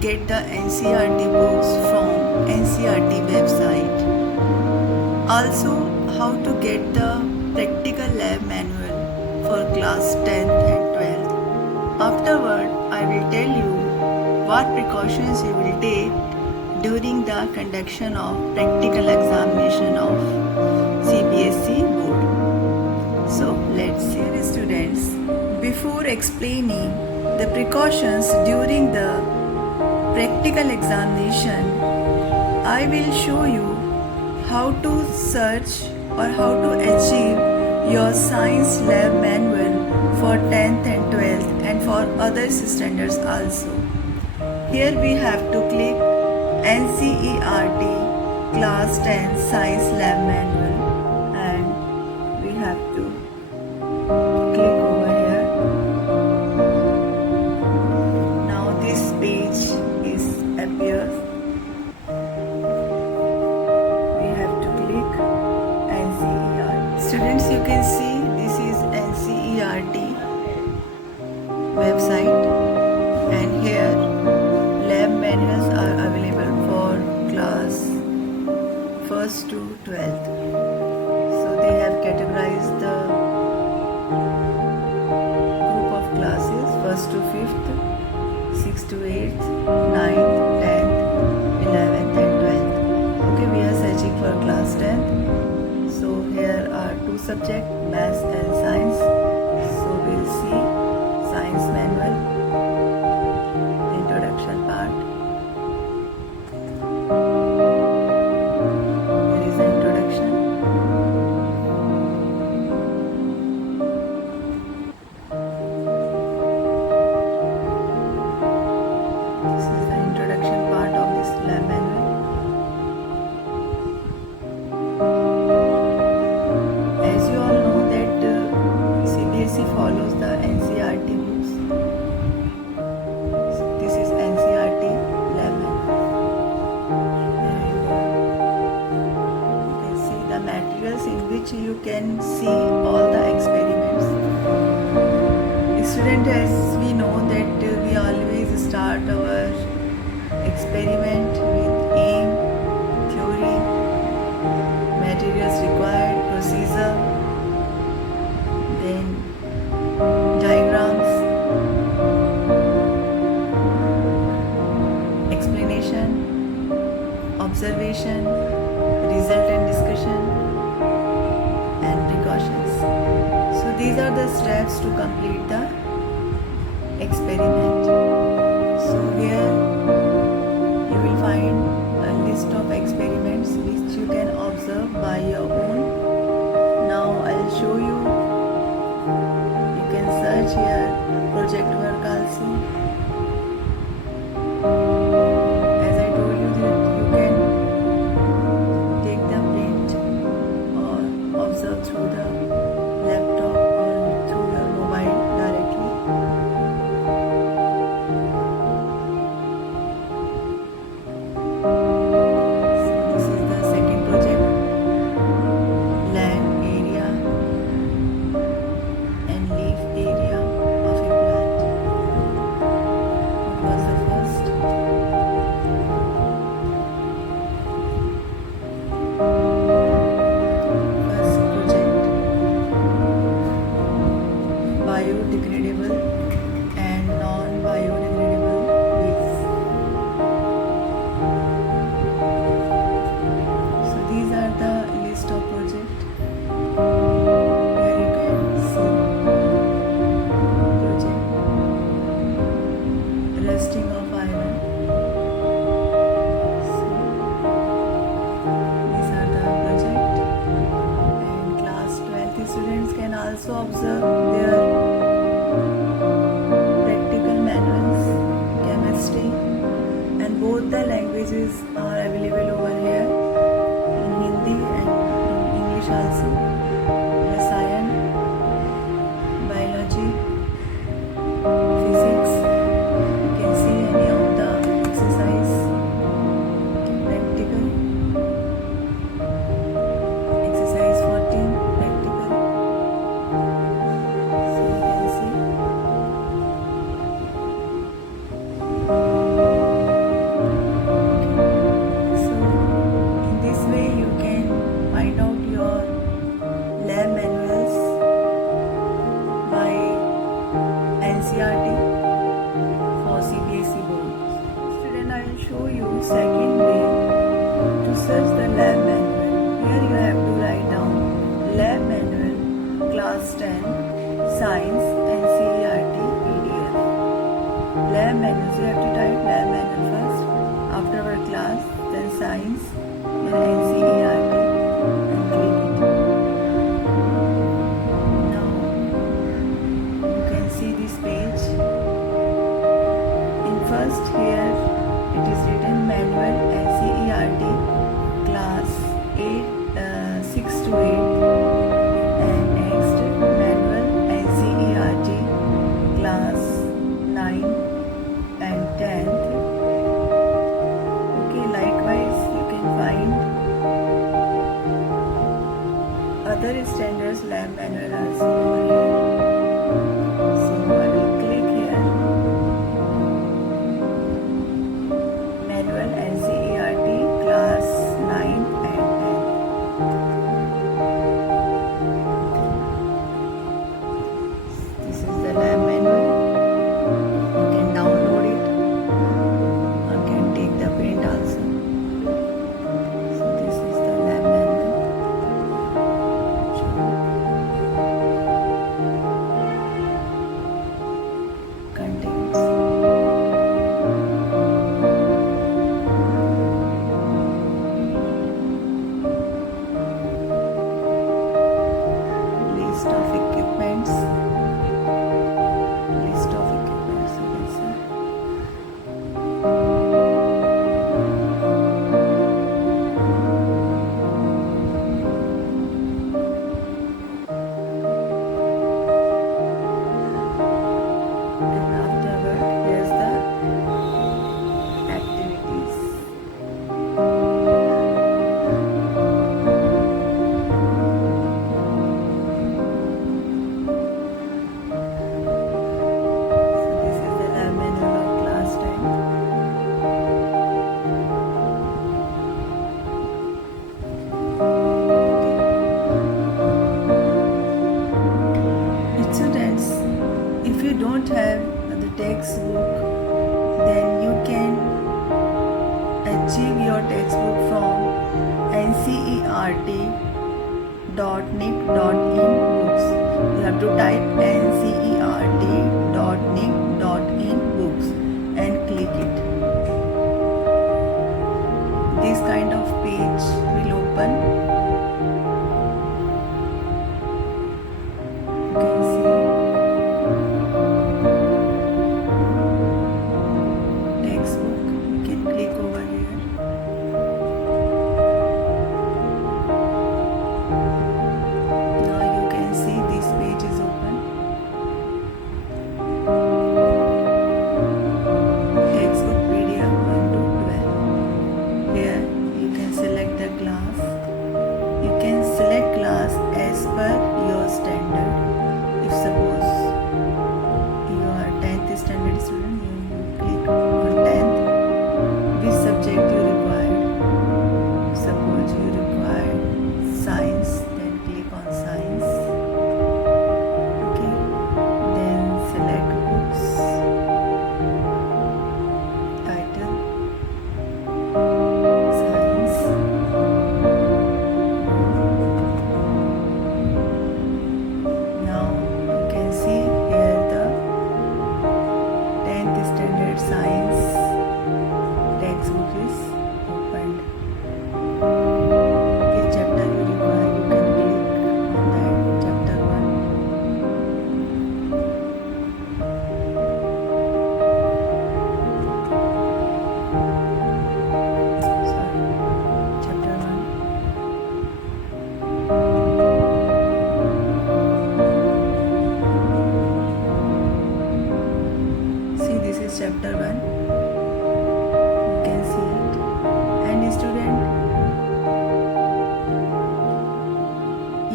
get the NCERT books from NCERT website. Also, how to get the practical lab manual for class 10th and 12th. Afterward, I will tell you what precautions you will take during the conduction of practical examination of CBSE board. So let's see, students. Before explaining the precautions during the practical examination, I will show you how to search or how to achieve your science lab manual for 10th and 12th and for other standards also. Here we have to click NCERT class 10 science lab manual and we have to click over here. Now this page is appears. We have to click NCERT. Students, you can see this is NCERT website and here lab manuals are available for class 1st to 12th. So they have categorized the group of classes 1st to 5th, 6th to 8th, 9th, 10th, 11th and 12th. Okay, we are searching for class 10th. So here are two subjects, maths and science. So we'll see science manual, introduction part. There is an introduction. This is the introduction part of this lab manual. As you all know that CBSE follows the NCERT rules. This is NCERT lab manual. And you can see the materials in which you can see all the experiments. Student, as we know that we always start our experiment with aim, theory, materials required, procedure, then diagrams, explanation, observation, result and discussion, and precautions. So these are the steps to complete the experiment. So here you will find a list of experiments which you can observe by your own. Now I'll show you. You can search here project work also. As I told you that you can take the print or observe through the laptop or through the mobile directly. So this is the second project, land area and leaf area of a plant. What was the first? First project, biodegradable and non-biodegradable leaves. So these are the list of projects. Here you can see project rusting of iron. So these are the project and class 12th students can also observe their practical manuals, chemistry, and both the languages are available over here in Hindi and in English also. Rasayan, biology, physics. You can see any of the exercise, practical, exercise 14, practical. So you can see will show you second way to search the lab manual. Here you have to write down lab manual class 10 science NCERT PDF. Lab manual, so you have to type lab manual first, after our class, then science, then NCERT, and click it. Now you can see this page. In first here it is written manual NCERT class 6 to 8, and next manual NCERT class 9 and 10th. Okay, likewise you can find other standards lab manual also over here. So I will click here manual NCERT class 9 and 10. This is the lab manual. You can download it or can take the print also. So this is the lab manual. Contains list of equipments. List of equipments, you can see. And afterward, here's the activities. So this is the lab manual of class 10. Students, if you don't have the textbook, then you can achieve your textbook from ncert.nic.in books. You have to type ncert.nic.in books and click it. This kind of page will open. You can see textbook. You can click over here. Now you can see this page is open. Textbook PDF 1 to 12. Here you can select the class. You can select class as per your standard. If suppose you are 10th standard student, you click on 10th. Which subject you require? Suppose you require science, then click on science. Okay, then select books, title, science. Now you can see here the 10th standard science textbook is opened. Which chapter you require, you can click on that chapter 1. Sorry, chapter 1. See, this is chapter 1. You can see it. And student,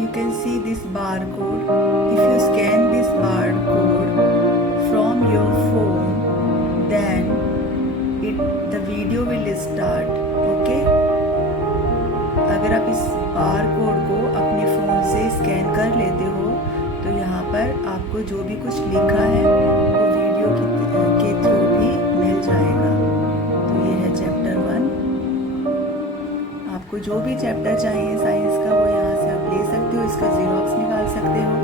you can see this barcode. If you scan this barcode from your phone, then the video will start. Okay? अगर आप इस barcode को अपने phone से scan कर लेते हो तो यहाँ पर आपको जो भी कुछ लिखा है वो वीडियो के थ्रू भी मिल जाएगा. तो ये है जो भी चैप्टर चाहिए साइंस का वो यहाँ से आप ले सकते हो, इसका ज़ेरॉक्स निकाल सकते हो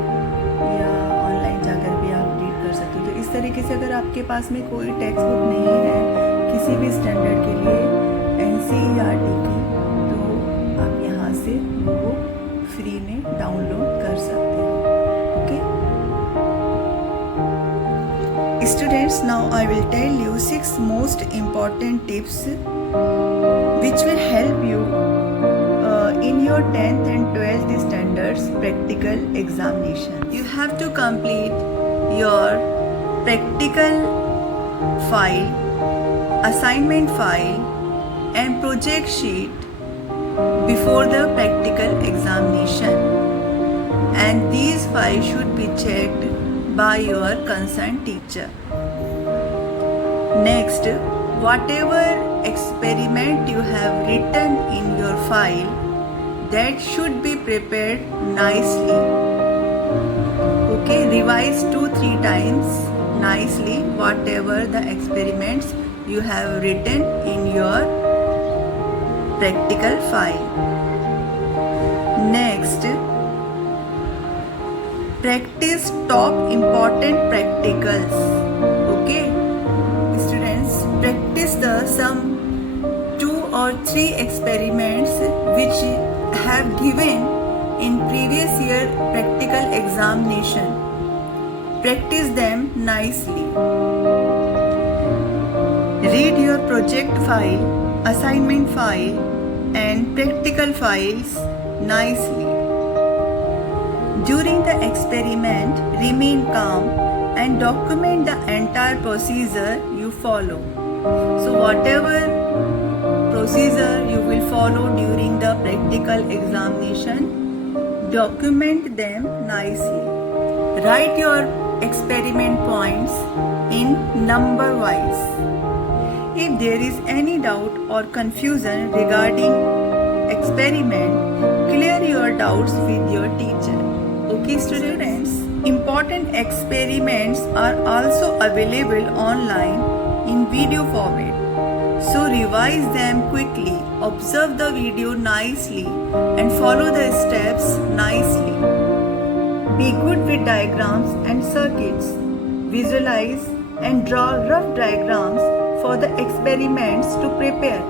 या ऑनलाइन जाकर भी आप रीड कर सकते हो। तो इस तरीके से अगर आपके पास में कोई टेक्स्ट बुक नहीं है किसी भी स्टैंडर्ड के लिए NCERT की, तो आप यहाँ से वो फ्री में डाउनलोड कर सकते हो। Okay students, now I will tell you 6 most important tips which will help you in your 10th and 12th standards practical examination. You have to complete your practical file, assignment file and project sheet before the practical examination, and these files should be checked by your concerned teacher. Next, whatever experiment you have written in your file, that should be prepared nicely. Okay, revise 2-3 times nicely whatever the experiments you have written in your practical file. Next, practice top important practicals. Okay, students, practice the some 2 or 3 experiments which have given in previous year practical examination. Practice them nicely. Read your project file, assignment file and practical files nicely. During the experiment, remain calm and document the entire procedure you follow. So whatever procedure you will follow during the practical examination, document them nicely. Write your experiment points in number wise. If there is any doubt or confusion regarding experiment, clear your doubts with your teacher. Okay students, important experiments are also available online in video format. So revise them quickly, observe the video nicely and follow the steps nicely. Be good with diagrams and circuits. Visualize and draw rough diagrams for the experiments to prepare,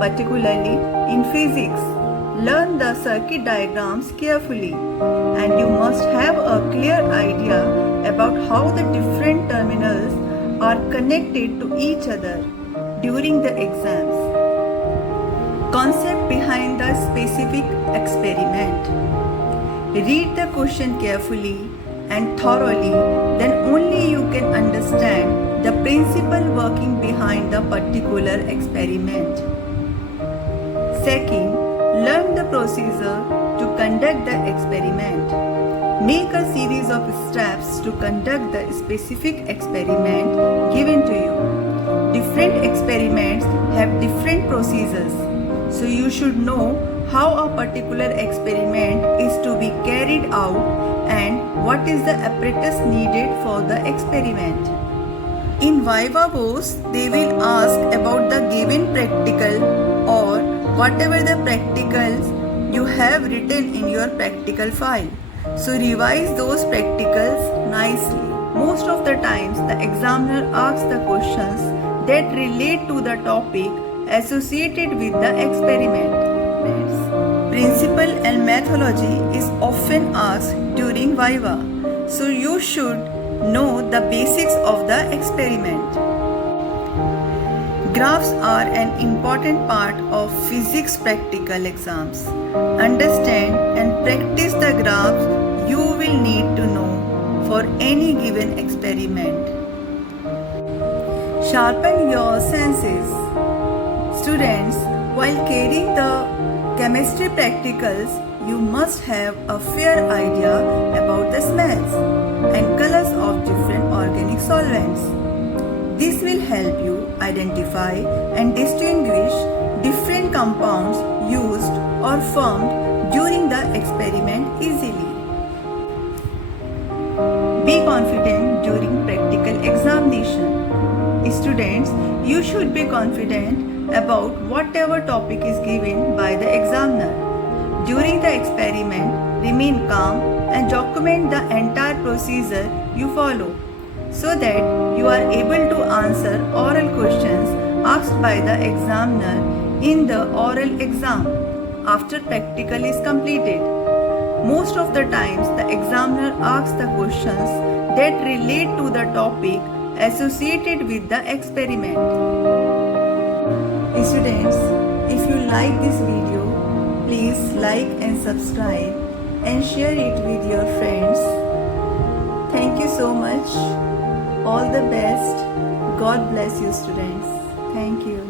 particularly in physics. Learn the circuit diagrams carefully and you must have a clear idea about how the different terminals are connected to each other during the exams. Concept behind the specific experiment. Read the question carefully and thoroughly, then only you can understand the principle working behind the particular experiment. Second, learn the procedure to conduct the experiment. Make a series of steps to conduct the specific experiment given to you. Different experiments have different procedures, so you should know how a particular experiment is to be carried out and what is the apparatus needed for the experiment. In Viva Boss, they will ask about the given practical or whatever the practicals you have written in your practical file. So revise those practicals nicely. Most of the times the examiner asks the questions that relate to the topic associated with the experiment. Principle and methodology is often asked during Viva. So you should know the basics of the experiment. Graphs are an important part of physics practical exams. Understand and practice the graphs you will need to know for any given experiment. Sharpen your senses. Students, while carrying the chemistry practicals, you must have a fair idea about the smells and colors of different organic solvents. This will help you identify and distinguish different compounds used or formed during the experiment easily. Be confident during practical examination. Students, you should be confident about whatever topic is given by the examiner. During the experiment, remain calm and document the entire procedure you follow so that you are able to answer oral questions asked by the examiner in the oral exam after practical is completed. Most of the times, the examiner asks the questions that relate to the topic associated with the experiment. Students, if you like this video, please like and subscribe and share it with your friends. Thank you so much. All the best. God bless you, students. Thank you.